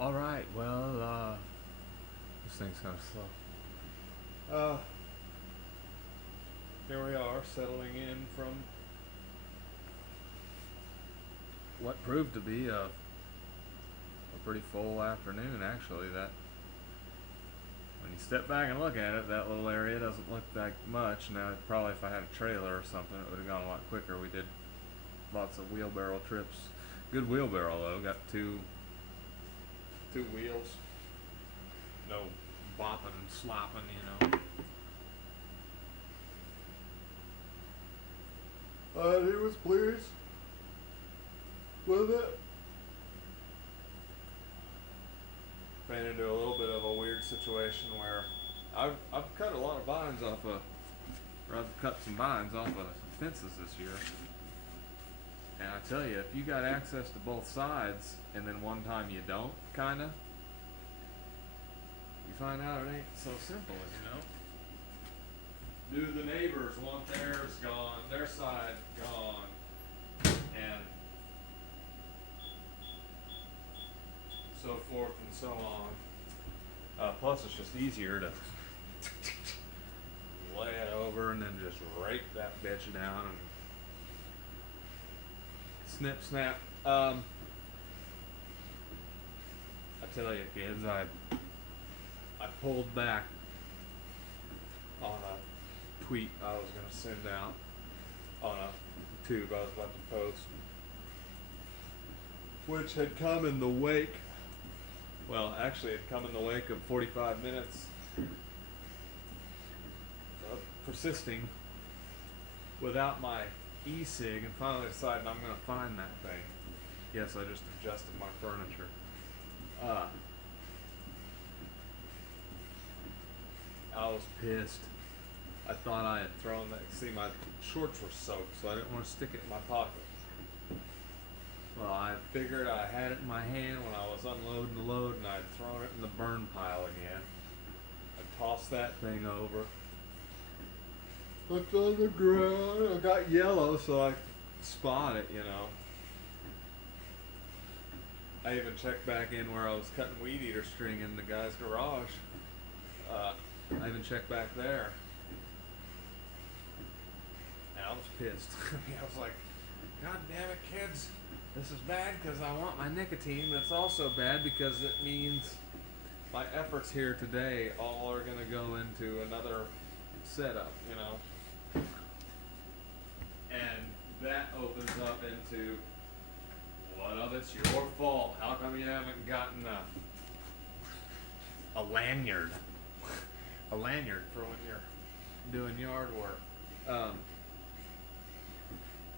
Alright, well, this thing's kind of slow. Here we are, settling in from what proved to be a pretty full afternoon, actually. That when you step back and look at it, that little area doesn't look like much. Now, probably if I had a trailer or something, it would have gone a lot quicker. We did lots of wheelbarrow trips. Good wheelbarrow, though. Got two wheels. No bopping and slopping, he was pleased with it. Ran into a little bit of a weird situation where I've cut a lot of vines off of, or I've cut some vines off of fences this year. And I tell you, if you got access to both sides, and then one time you don't, kinda, you find out it ain't so simple, Do the neighbors want theirs gone, their side gone, and so forth and so on. Plus, it's just easier to lay it over and then just rake that bitch down and snip, snap. I tell you, kids, I pulled back on a tweet I was going to send out on a tube I was about to post, which had come in the wake. Well, actually, it had come in the wake of 45 minutes of persisting without my e-cig, and finally decided I'm going to find that thing. Yes, I just adjusted my furniture. I was pissed. I thought I had thrown that. See, my shorts were soaked, so I didn't want to stick it in my pocket. Well, I figured I had it in my hand when I was unloading the load, and I'd thrown it in the burn pile again. I tossed that thing over. Looked on the ground. I got yellow, so I spot it, I even checked back in where I was cutting weed eater string in the guy's garage. I even checked back there. And I was pissed. I was like, God damn it, kids. This is bad because I want my nicotine, but it's also bad because it means my efforts here today all are going to go into another setup, And that opens up into, what of it's your fault? How come you haven't gotten a lanyard? A lanyard for when you're doing yard work.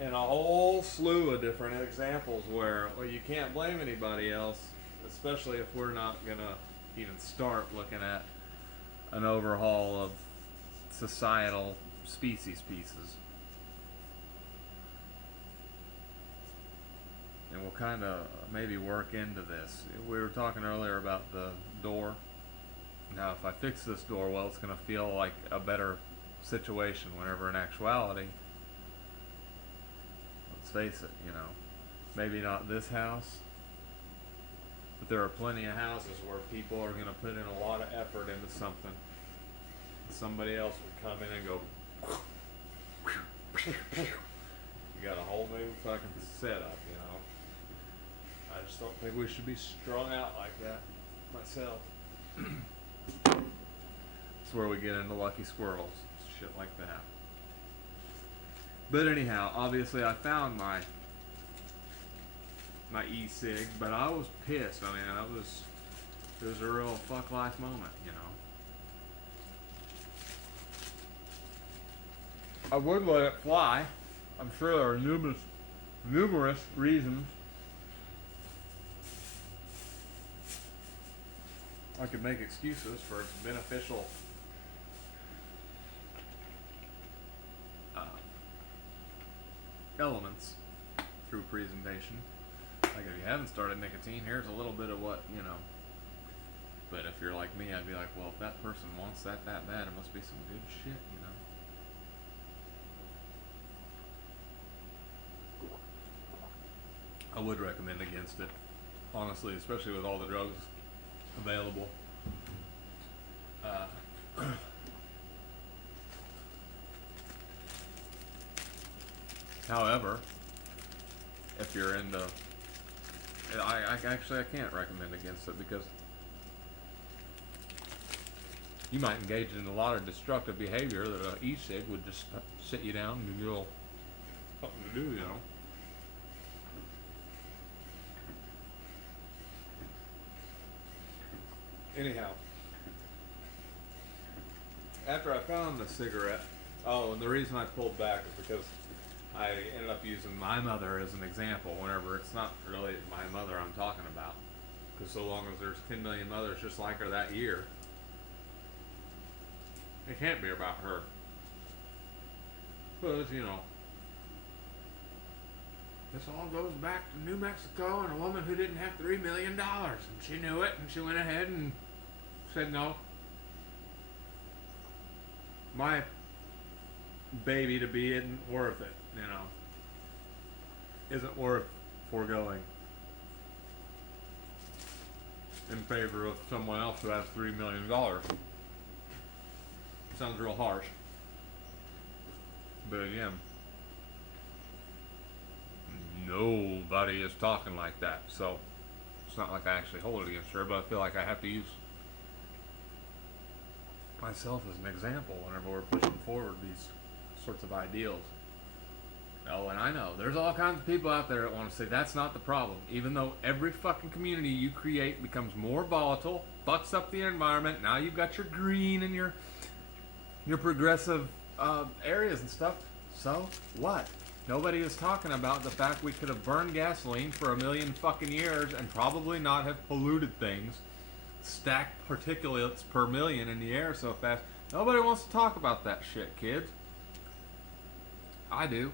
And a whole slew of different examples where, well, you can't blame anybody else, especially if we're not going to even start looking at an overhaul of societal species pieces. And we'll kind of maybe work into this. We were talking earlier about the door. Now, if I fix this door, well, it's going to feel like a better situation, whenever in actuality, let's face it, maybe not this house, but there are plenty of houses where people are going to put in a lot of effort into something. Somebody else would come in and go, you got a whole new fucking setup, I just don't think we should be strung out like that myself. That's where we get into lucky squirrels, shit like that. But anyhow, obviously I found my e-cig, but I was pissed. I mean, it was a real fuck life moment, I would let it fly. I'm sure there are numerous reasons I could make excuses for its beneficial elements through presentation. Like, if you haven't started nicotine, here's a little bit of what, But if you're like me, I'd be like, well, if that person wants that bad, it must be some good shit, I would recommend against it. honestly, especially with all the drugs available. Uh, However, if you're into, I can't recommend against it because you might engage in a lot of destructive behavior that a e-cig would just sit you down and give you a little something to do, you know. Anyhow, after I found the cigarette, oh, and the reason I pulled back is because I ended up using my mother as an example whenever it's not really my mother I'm talking about. Because so long as there's 10 million mothers just like her that year, it can't be about her. Because, you know, this all goes back to New Mexico and a woman who didn't have $3 million. And she knew it, and she went ahead and said, no, my baby to be isn't worth it, you know. Isn't worth foregoing in favor of someone else who has $3 million. Sounds real harsh. But again, nobody is talking like that, so it's not like I actually hold it against her, but I feel like I have to use myself as an example whenever we're pushing forward these sorts of ideals. Oh, and I know there's all kinds of people out there that want to say that's not the problem, even though every fucking community you create becomes more volatile, fucks up the environment. Now you've got your green and your progressive areas and stuff. So what? Nobody is talking about the fact we could have burned gasoline for 1 million fucking years and probably not have polluted things, stacked particulates per million in the air so fast. Nobody wants to talk about that shit, kids. I do.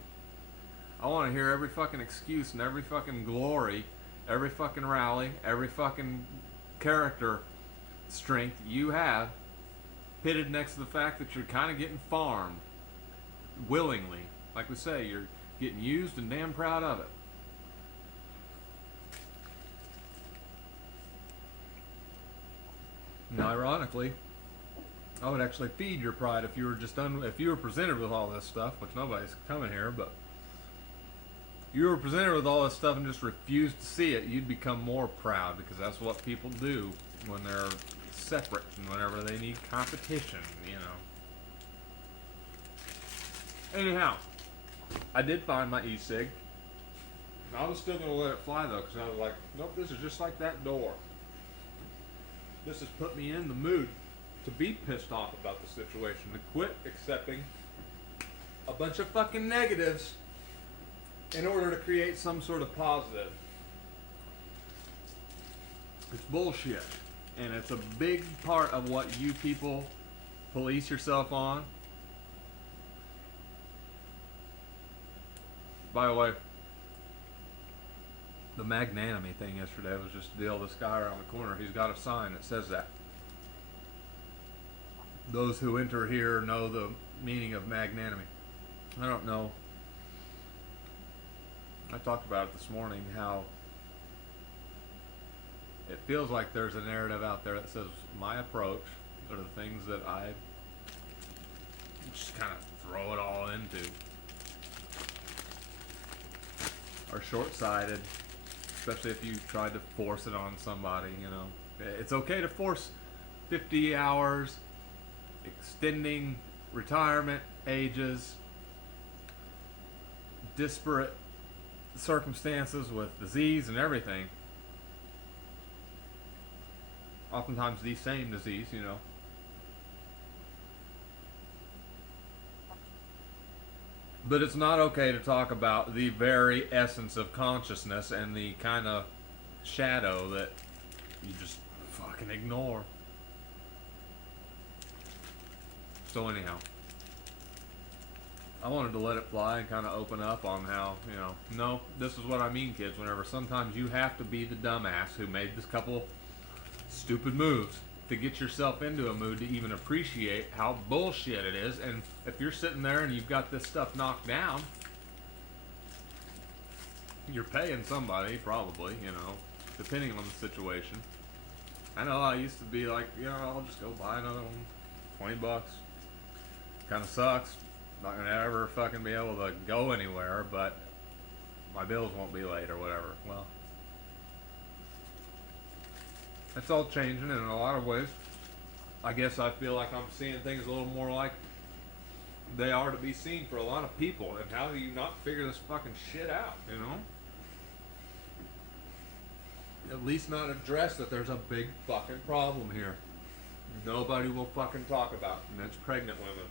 I want to hear every fucking excuse and every fucking glory, every fucking rally, every fucking character strength you have pitted next to the fact that you're kind of getting farmed willingly. Like we say, you're getting used and damn proud of it. Now, ironically, I would actually feed your pride if you were if you were presented with all this stuff, which nobody's coming here, but you were presented with all this stuff and just refused to see it, you'd become more proud, because that's what people do when they're separate and whenever they need competition, you know. Anyhow, I did find my e-cig. I was still going to let it fly though, because I was like, nope, this is just like that door. This has put me in the mood to be pissed off about the situation, to quit accepting a bunch of fucking negatives in order to create some sort of positive. It's bullshit. And it's a big part of what you people police yourself on. By the way, the magnanimity thing yesterday was just a deal. This guy around the corner, he's got a sign that says that. Those who enter here know the meaning of magnanimity. I don't know. I talked about it this morning, how it feels like there's a narrative out there that says my approach, or the things that I just kind of throw it all into, are short-sighted, especially if you tried to force it on somebody, you know. It's okay to force 50 hours, extending retirement ages, disparate circumstances with disease and everything. Oftentimes the same disease, you know. But it's not okay to talk about the very essence of consciousness and the kind of shadow that you just fucking ignore. So anyhow, I wanted to let it fly and kind of open up on how, you know, no, this is what I mean, kids, whenever sometimes you have to be the dumbass who made this couple stupid moves to get yourself into a mood to even appreciate how bullshit it is. And if you're sitting there and you've got this stuff knocked down, you're paying somebody, probably, you know. depending on the situation. I know I used to be like, I'll just go buy another one, $20. Kind of sucks. Not gonna ever fucking be able to go anywhere, but my bills won't be late or whatever. Well, it's all changing in a lot of ways. I guess I feel like I'm seeing things a little more like they are to be seen for a lot of people. And how do you not figure this fucking shit out, At least not address that there's a big fucking problem here. Nobody will fucking talk about, and that's pregnant women.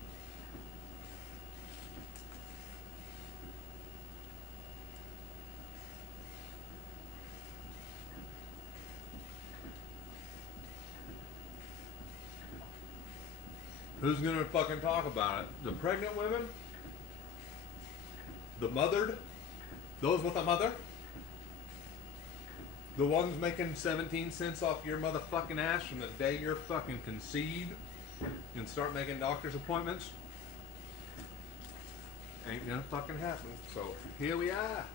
Who's gonna fucking talk about it? The pregnant women? The mothered? Those with a mother? The ones making 17 cents off your motherfucking ass from the day you're fucking conceived and start making doctor's appointments? Ain't gonna fucking happen. So here we are.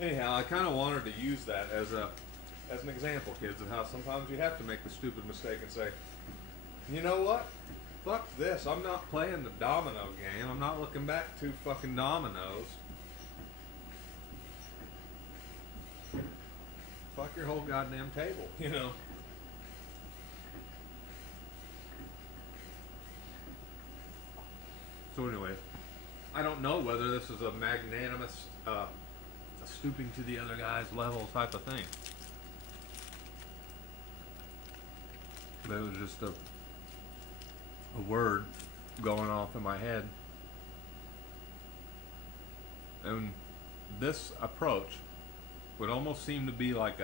Anyhow, I kind of wanted to use that as an example, kids, of how sometimes you have to make the stupid mistake and say, you know what? Fuck this. I'm not playing the domino game. I'm not looking back 2 fucking dominoes. Fuck your whole goddamn table, So anyway, I don't know whether this is a magnanimous, a stooping to the other guy's level type of thing. But it was just a word going off in my head. And this approach would almost seem to be like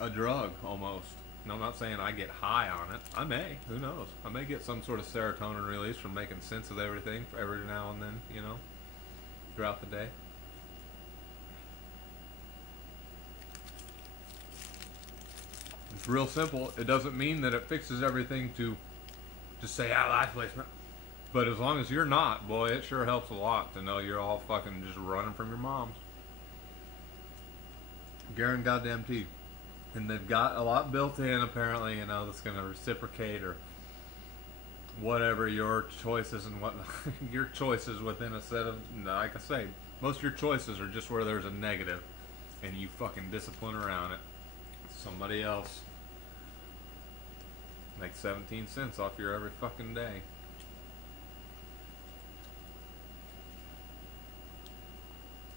a drug almost. And I'm not saying I get high on it. I may, who knows? I may get some sort of serotonin release from making sense of everything every now and then, throughout the day. It's real simple. It doesn't mean that it fixes everything to just say life placement. But as long as you're not, boy, it sure helps a lot to know you're all fucking just running from your moms. Guaranteed goddamn tea. And they've got a lot built in, apparently, that's going to reciprocate or whatever your choices and what your choices within a set of, like I say, most of your choices are just where there's a negative and you fucking discipline around it. Somebody else makes 17 cents off your every fucking day.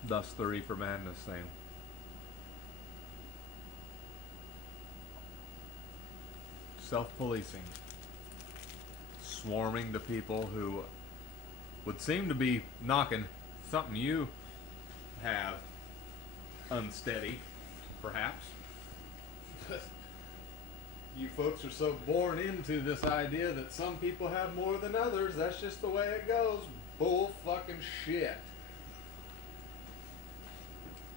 Thus the Reefer Madness thing. Self-policing. Swarming to people who would seem to be knocking something you have unsteady, perhaps. You folks are so born into this idea that some people have more than others. That's just the way it goes. Bull fucking shit.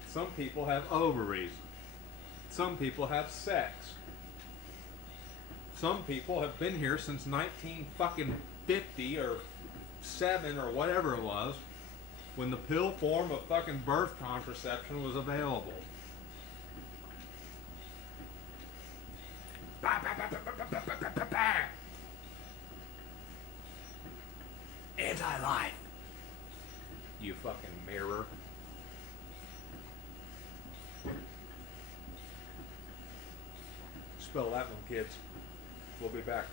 Some people have ovaries. Some people have sex. Some people have been here since 1950 or 7 or whatever it was, when the pill form of fucking birth contraception was available. Anti-life. You fucking mirror. Spell that one, kids. We'll be back.